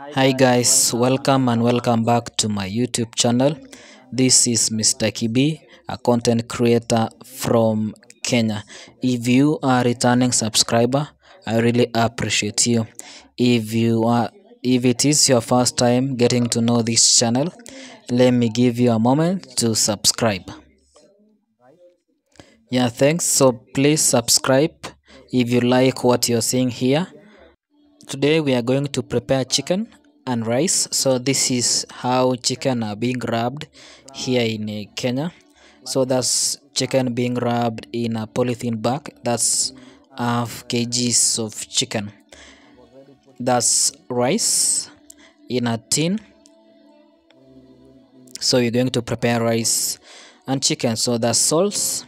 Hi guys, welcome and welcome back to my YouTube channel. This is Mr. Kibi, a content creator from Kenya. If you are a returning subscriber, I really appreciate you. If it is your first time getting to know this channel, let me give you a moment to subscribe. Yeah, thanks. So please subscribe if you like what you're seeing here. Today we are going to prepare chicken and rice. So this is how chicken are being wrapped here in Kenya. So that's chicken being wrapped in a polythene bag. That's half kgs of chicken. That's rice in a tin. So we're going to prepare rice and chicken. So that's salt.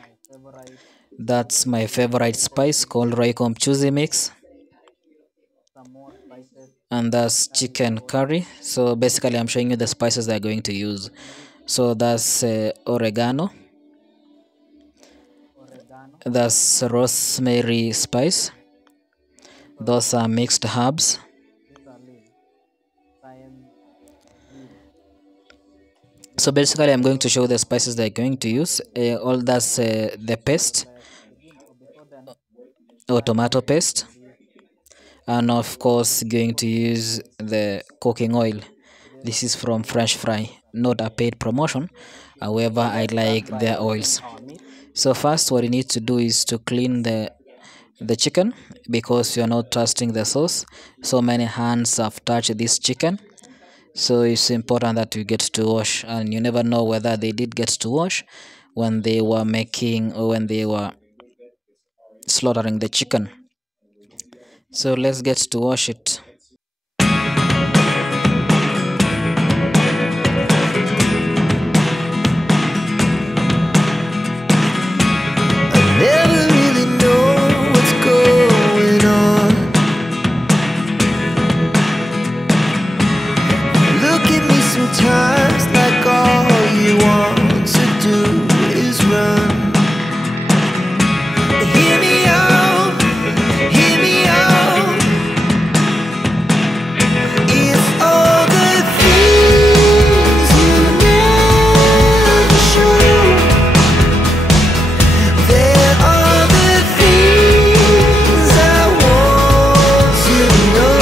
That's my favorite spice called Royco Mchuzi mix. And that's chicken curry. So basically I'm showing you the spices they're going to use. So that's oregano, that's rosemary spice, those are mixed herbs, so basically I'm going to show the spices they're going to use. All that's the paste or tomato paste, and of course going to use the cooking oil. This is from Fresh Fry, not a paid promotion, however I like their oils. So first what you need to do is to clean the chicken, because you're not trusting the sauce. So many hands have touched this chicken, so it's important that you get to wash, and you never know whether they did get to wash when they were making or when they were slaughtering the chicken. So let's get to wash it. Never really know what's going on. Look at me sometimes like all you want to do is run. Hear me out, hear me out. It's all the things you never show. There are the things I want to know.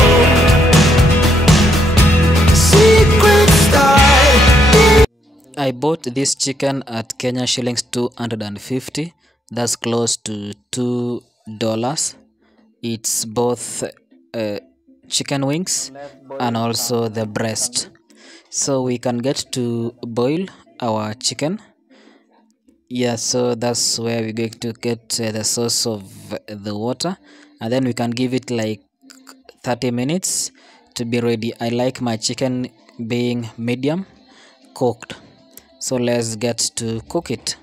Secret start. I bought this chicken at Kenya shillings 250. That's close to $2. It's both chicken wings and also the breast. So we can get to boil our chicken. Yeah, so that's where we're going to get the source of the water, and then we can give it like 30 minutes to be ready. I like my chicken being medium cooked, so let's get to cook it.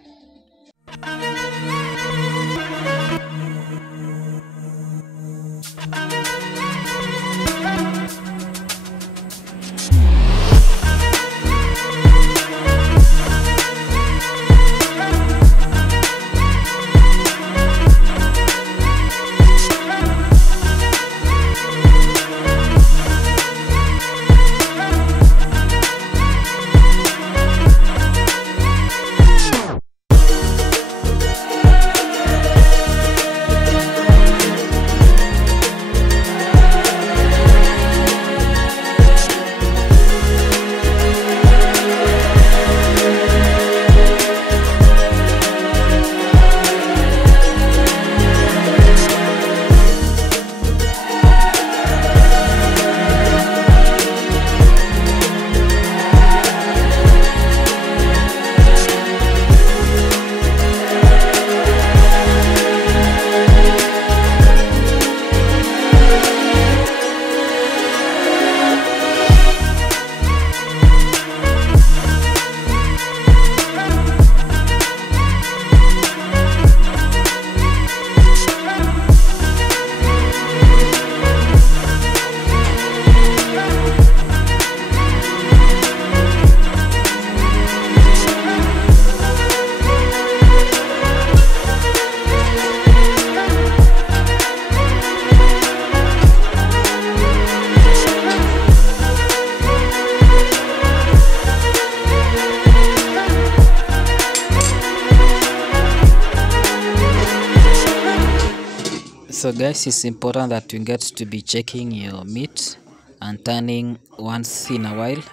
So guys, it's important that you get to be checking your meat and turning once in a while,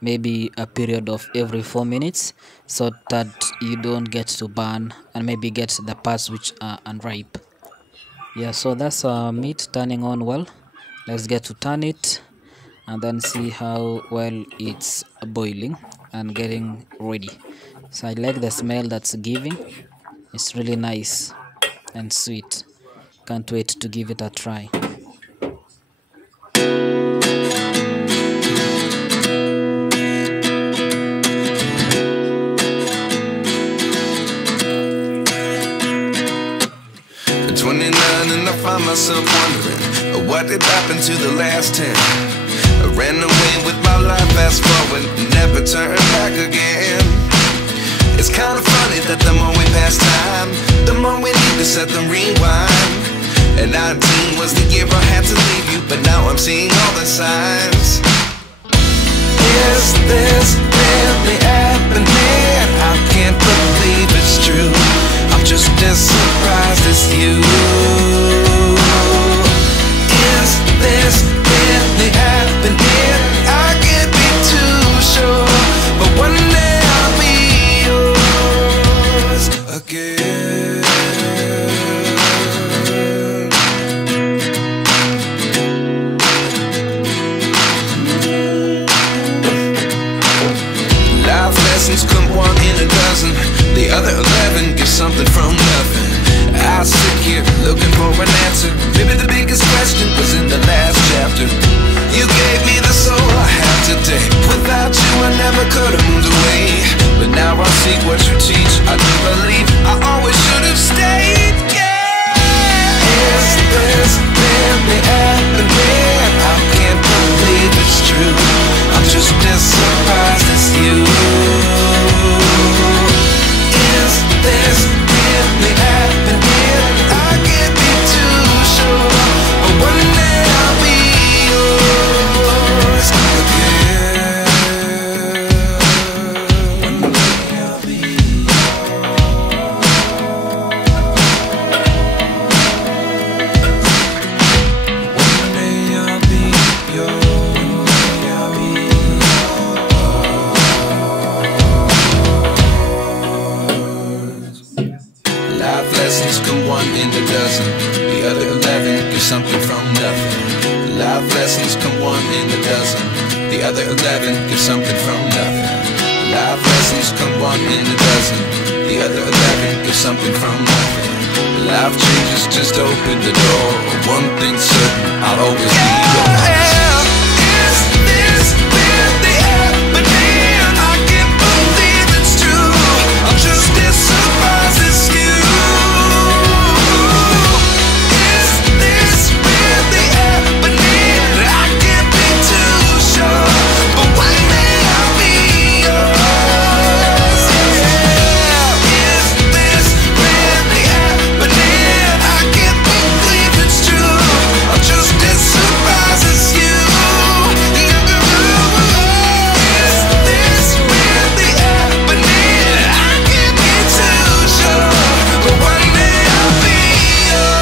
maybe a period of every 4 minutes, so that you don't get to burn and maybe get the parts which are unripe. Yeah, so that's meat turning on well. Let's get to turn it and then see how well it's boiling and getting ready. So I like the smell that's giving. It's really nice and sweet. Can't wait to give it a try. At 29 and I find myself wondering what did happen to the last 10. I ran away with my life, fast forward, never turn back again. It's kind of funny that the more we pass time, the more we need to set the rewind. And 19 was the year I had to leave you, but now I'm seeing all the signs. Is this really happening? I can't believe it's true. I'm just as surprised as you. Is this really happening? I can't be too sure, but one day I'll be yours again. Life lessons come one in a dozen. The other 11 give something from nothing. I sit here looking for an answer. Maybe the biggest question was in the last chapter. You gave me the soul I have today. Without you I never could have moved away. But now I see what you teach. I do believe I always should have stayed. Yeah. Is this really happening? I can't believe it's true. I'm just as surprised as you. Is this really happening? I can't be too sure, but one day I'll be yours again. One day I'll be yours. One day I'll be yours. One day I'll be Life lessons come one in a dozen. The other 11 give something from nothing. Life lessons come one in a dozen. The other 11 give something from nothing. Life lessons come one in a dozen. The other 11 give something from nothing. Life changes just open the door. One thing's certain, I'll always be yours. Is this really happening? I can't believe it's true. I'm just as surprised as you. Is this really happening? I can't be too sure, but one day I'll be yours. Yeah. Is this really happening? I can't believe it's true. I'm just as surprised as you. Is this really happening? I can't be too sure, but one day I'll be yours.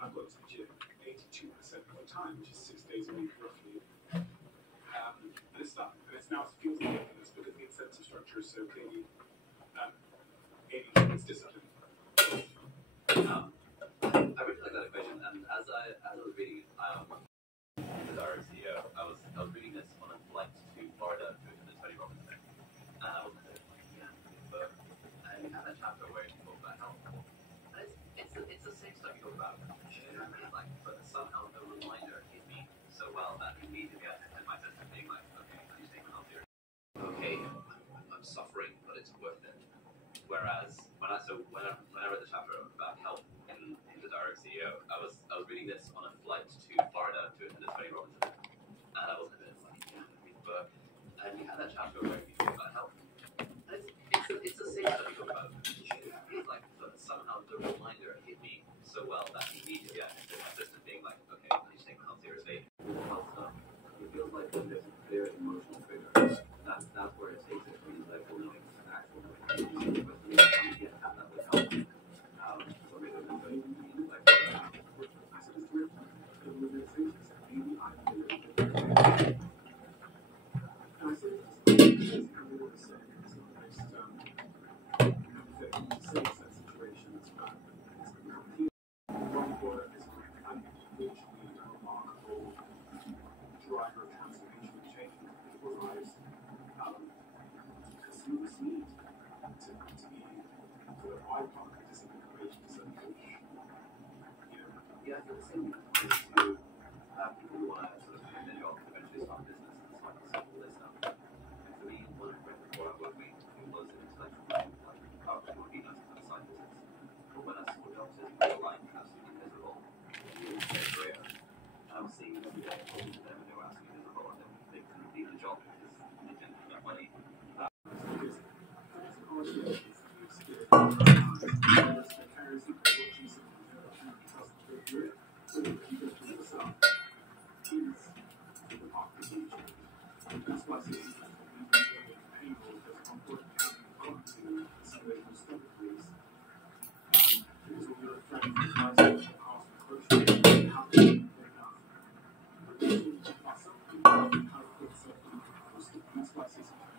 I've got to the gym 82% of the time, which is 6 days a week roughly. And it's stuck. And it's now it feels ridiculous because the incentive structure is so clearly aiming towards discipline. I really like that equation, and as I was reading the Direct CEO, I was reading this on a flight to Florida to attend the Tony Robbins thing, and I was like, yeah, but and you have that chapter where you talk about health, and it's the same stuff you talk about. Like, but somehow the reminder hit me so well that immediately I had my system being like, okay, I need to take healthier. Okay, I'm suffering, but it's worth it. Whereas when I read the chapter about health in the Direct CEO, I was reading this on a flight to Florida to attend the Tony Robbins event, and I was a bit like, yeah, read the book, and you have that chapter where you talk about health, and it's the same stuff you talk about. It's like somehow the reminder hit me so well that immediately I had my system being like, okay, I need to take health seriously. With the health stuff, it feels like there's a clear emotional trigger. That's where it takes it from like knowing to actual knowing. But you can't have that with health. So maybe I'm going to be like, I said, it's weird. Maybe I feel it. And I said, it's everyone is saying it's not based same set situation as bad. It's complete one product is unfortunately a remarkable driver of transformation and change in people's lives. Consumers need to be sort of bypass the discipline equation so coach. Yeah, I feel the same with to people who want to sort of quit their job and eventually start a business and start to settle this stuff. And for me, one of the before I worked with was an intellectual like it would be nice to have a side business. But when I saw jobs in real life absolutely miserable, in their career, and I was seeing them every day, talking to them, and they were absolutely miserable, and they couldn't leave the job because they didn't have enough money. That's why I say painful because I'm working out in so they can stop it, please. Because all your friends and guys are asking questions, how can you get enough? Myself, how to put something and that's why I say sometimes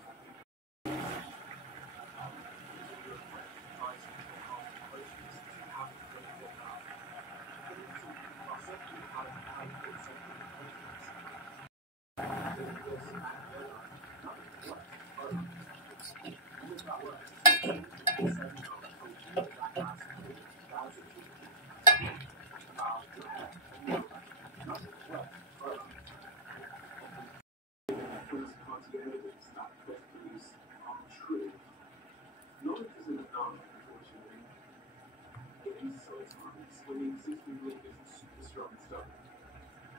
knowledge isn't enough, unfortunately. It is so times when the existing belief isn't super strong stuff.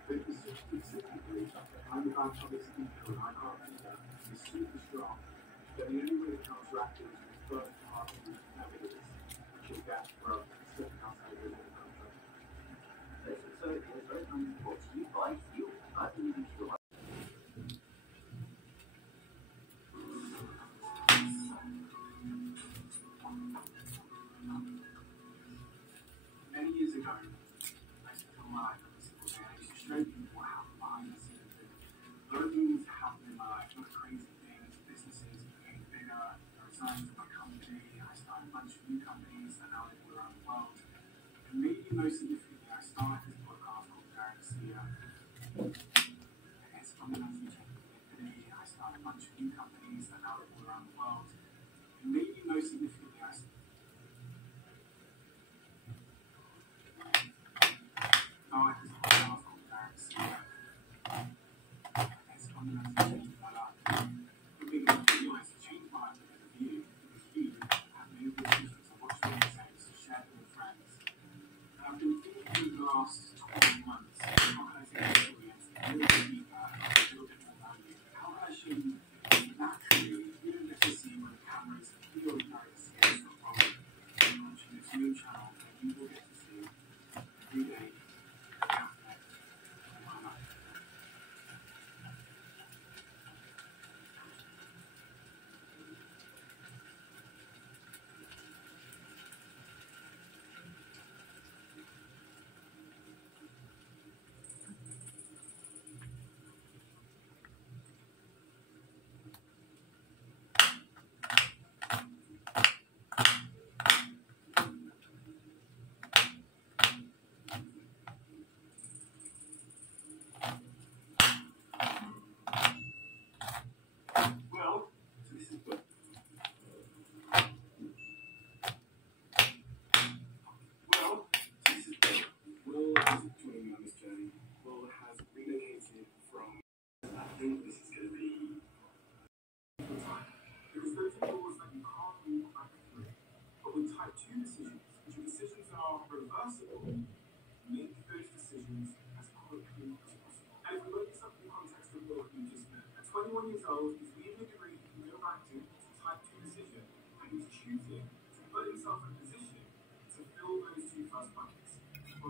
But if it's just specifically, I'm a public speaker and I can't do that, it's super strong. Then the only way to counteract it is with first party evidence, which is that, well, stepping outside of the contract. So it's very unusual. You buy fuel. I believe in fuel. Many years ago, I used to feel alive every single day. I used to show people what happened behind the scenes. There are things that happen in my life, not crazy things, businesses became bigger, I resigned from my company, I started a bunch of new companies that now live around the world. And maybe most significantly, I started this podcast called Direct CEO. It's fundamentally changing today. I started a bunch of new companies that now live around the world. And maybe most significantly, I started this podcast called Direct CEO. It's fundamentally changing my life. The biggest thing is to change my life because of you, have made the decision to watch what it says, to share it with friends. And I've been thinking in the last 12 months, how can I take this audience a little bit deeper, a little bit more value? How can I show you naturally, you don't get to see when the camera is purely Direct CEO, it's not wrong. I'm launching this new channel that you will get to see every day.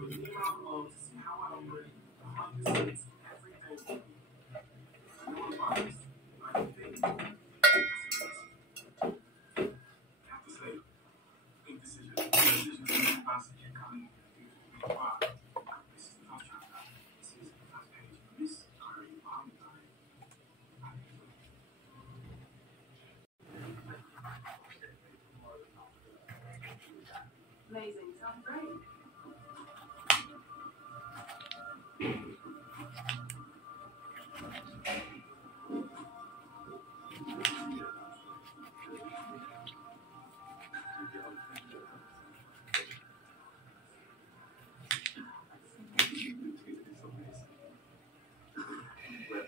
the amount of how I operate behind the scenes every day. No advice. I think that's a have to say, big decision. Decisions are fast and coming. Wow. This is the first chapter. This is the first page. This diary, behind the diary. Amazing. Sounds great.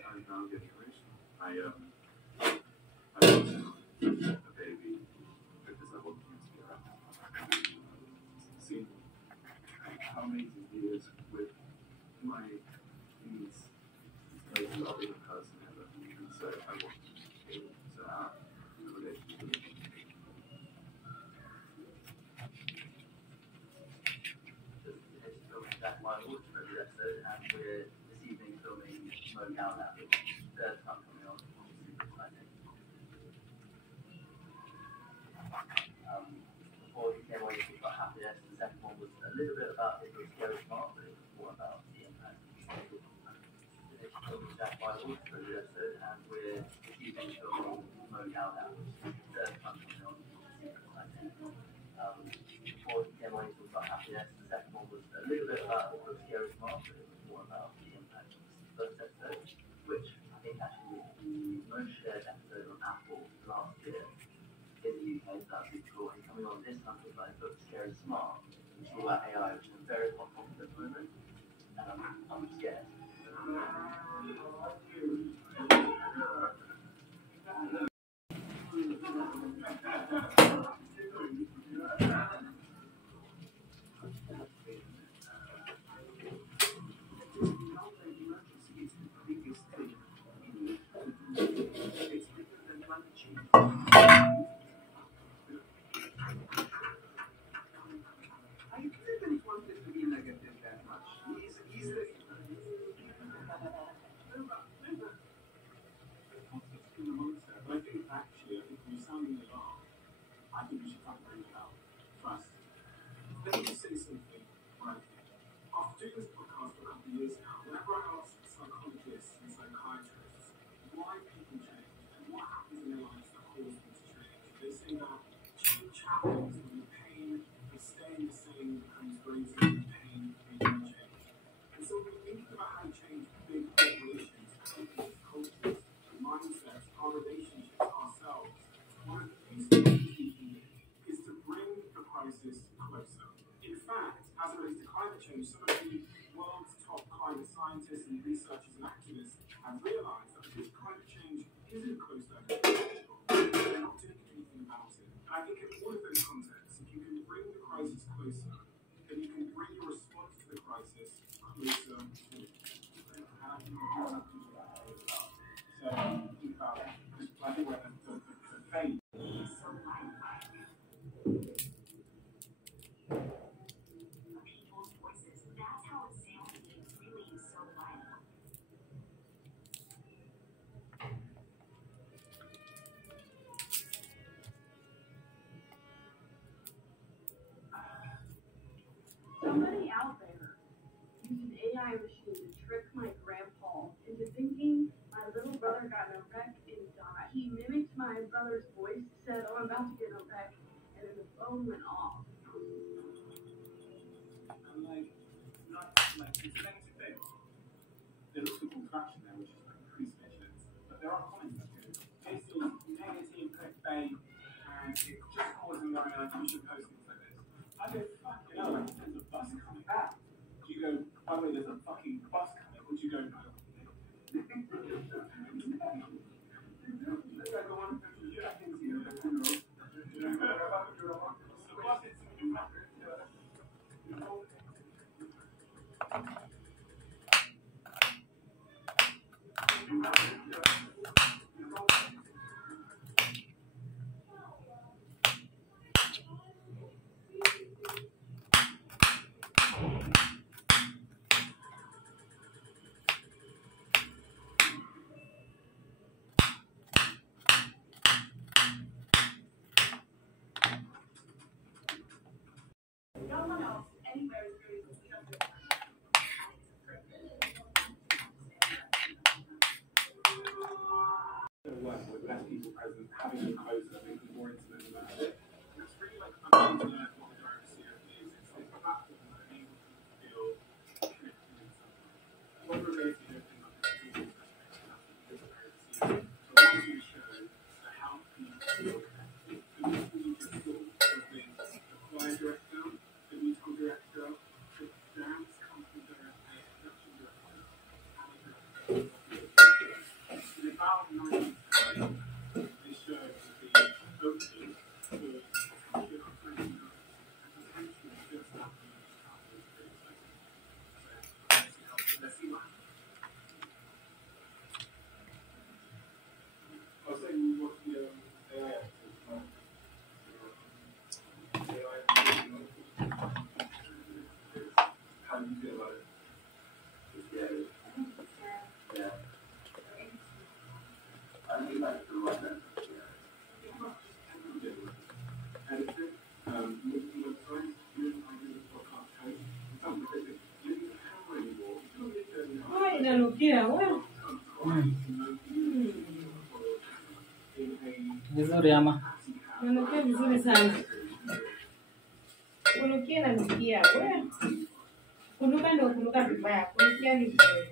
I'm now getting emotional. I lost a baby because I wanted him to be around. See how amazing he is with my needs. He's the most loving person ever. And so I want to have a relationship with him. That's my ultimate episode, and we're this evening filming Mo Gallagher. Third time coming on, super exciting. Before he came away with about happiness, the second one was a little bit about it was scary smart, but it was more about the impact. This film is Jack by ultimate episode, and we're this evening filming Mo Gallagher. Third time coming on, super exciting. Before he came away with about happiness, the second one was a little bit about it was scary smart, but it was more about the impact of the first episode, which I think actually was the most shared episode on Apple last year in the UK. So that's really cool. And coming on this time with like book Scary Smart, it's all about AI, which is a very hot topic at the moment, and I'm scared. I think we should talk about it out first. Let me just say something right here. After doing this podcast for a couple of years now, whenever I ask psychologists and psychiatrists why people change and what happens in their lives that cause them to change, they say that change happens when the pain of staying the same becomes greater than the pain of being changed. And so when we're thinking about how to change big corporations, people's cultures, mindsets, our relationships, ourselves, one of the things that we can do is to bring the crisis closer. In fact, as it relates to climate change, some of the world's top climate scientists and researchers and activists have realized that because climate change isn't close to people, they're not doing anything about it. And I think in all of those contexts, if you can bring the crisis closer, then you can bring your response to the crisis closer to it. And I think that's something to think about. So think about it. I think we're at the phase. People's voices. That's how it sounds. It really is so vital. Somebody out there used an AI machine to trick my grandpa into thinking my little brother got in a wreck and died. He mimicked my brother's voice, said, "Oh, I'm about to get in a wreck," and then the phone went off. And like it's a negative thing. There's also call to action there, which is like increased measures. But there are comments that go, this is negative, clickbait, and it's just causing going on, you should post things like this. I go, fucking hell, like, there's a bus coming back. Do you go, by the way, there's a fucking bus coming, or do you go, no? Let's go on, I can see it, the bus is inanukia wewe. Vizuri ama? Inanukia vizuri sana. Kunukia inanukia wewe. Kunuka ndio kunuka vibaya. Kunukia ni vizuri.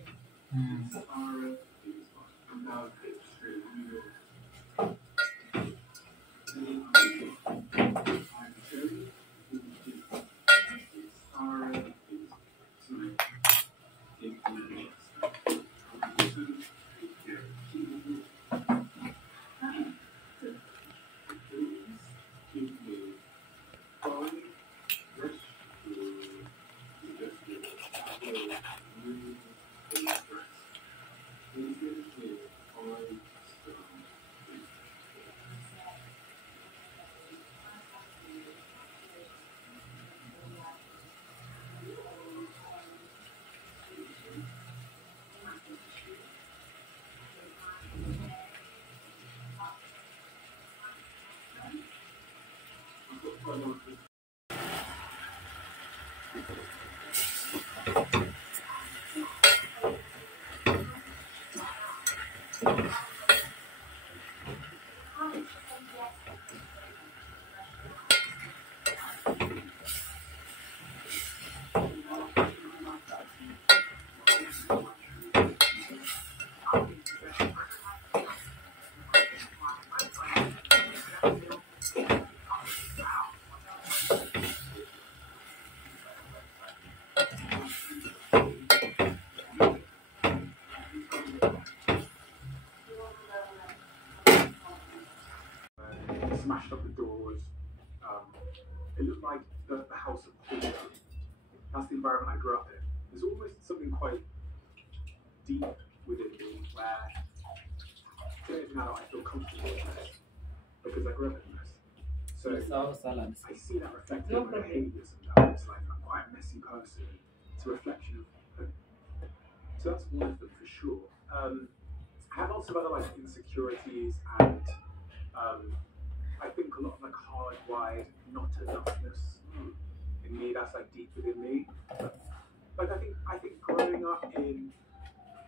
Smashed up the doors. It looked like the house of horror. That's the environment I grew up in. There's almost something quite deep within me where, today as an adult, I feel comfortable in this because I grew up in this. So I see that reflected in my behaviour sometimes. Like, I'm quite a messy person. It's a reflection of. So that's one of them for sure. I have lots of other like insecurities and. I think a lot of like hardwired not enoughness in me, that's like deep within me. Like I think growing up in,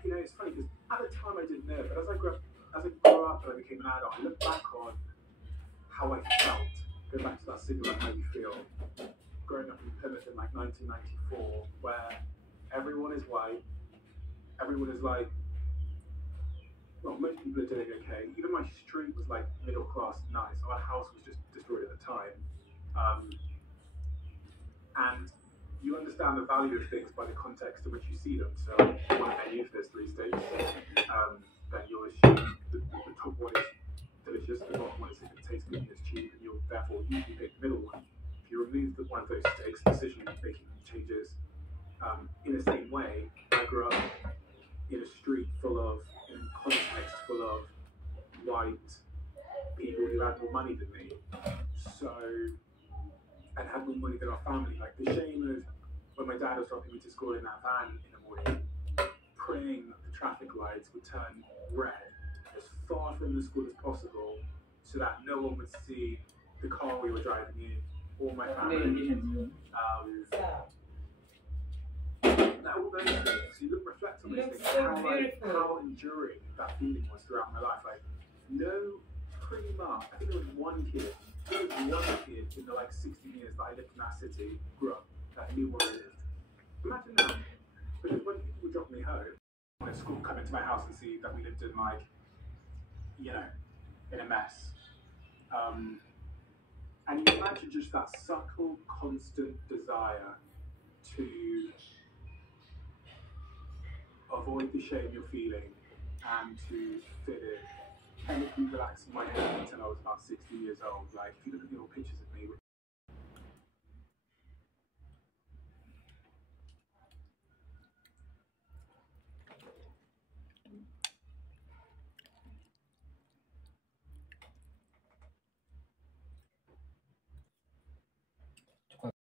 you know, it's funny because at the time I didn't know, but as I grew up and I became an adult, I look back on how I felt. Go back to that single like How You Feel. Growing up in Plymouth in like 1994, where everyone is white, everyone is like. Well, most people are doing okay. Even my street was like middle class, nice. Our house was just destroyed at the time. And you understand the value of things by the context in which you see them. So, one of any of those three states, then you'll assume the top one is delicious, the bottom one is if it tastes good and it's cheap, and you'll therefore usually pick the middle one. If you remove one of those stakes, decision making changes. In the same way, I grew up in a street full of, in a context full of white people who had more money than me, so, and had more money than our family. Like the shame of when my dad was dropping me to school in that van in the morning, praying that the traffic lights would turn red as far from the school as possible, so that no one would see the car we were driving in or my family. All those things, you look, reflect on these things, how enduring that feeling was throughout my life. Like, pretty much, I think there was one kid in the like 16 years that I lived in that city, grew up, that knew what it is. Imagine that. Because when people would drop me home, when at school, come into my house and see that we lived in like, you know, in a mess. And you imagine just that subtle, constant desire to avoid the shame you're feeling and to fit in. Chemically relaxing my head until I was about 60 years old. Like, if you look at the old pictures of me,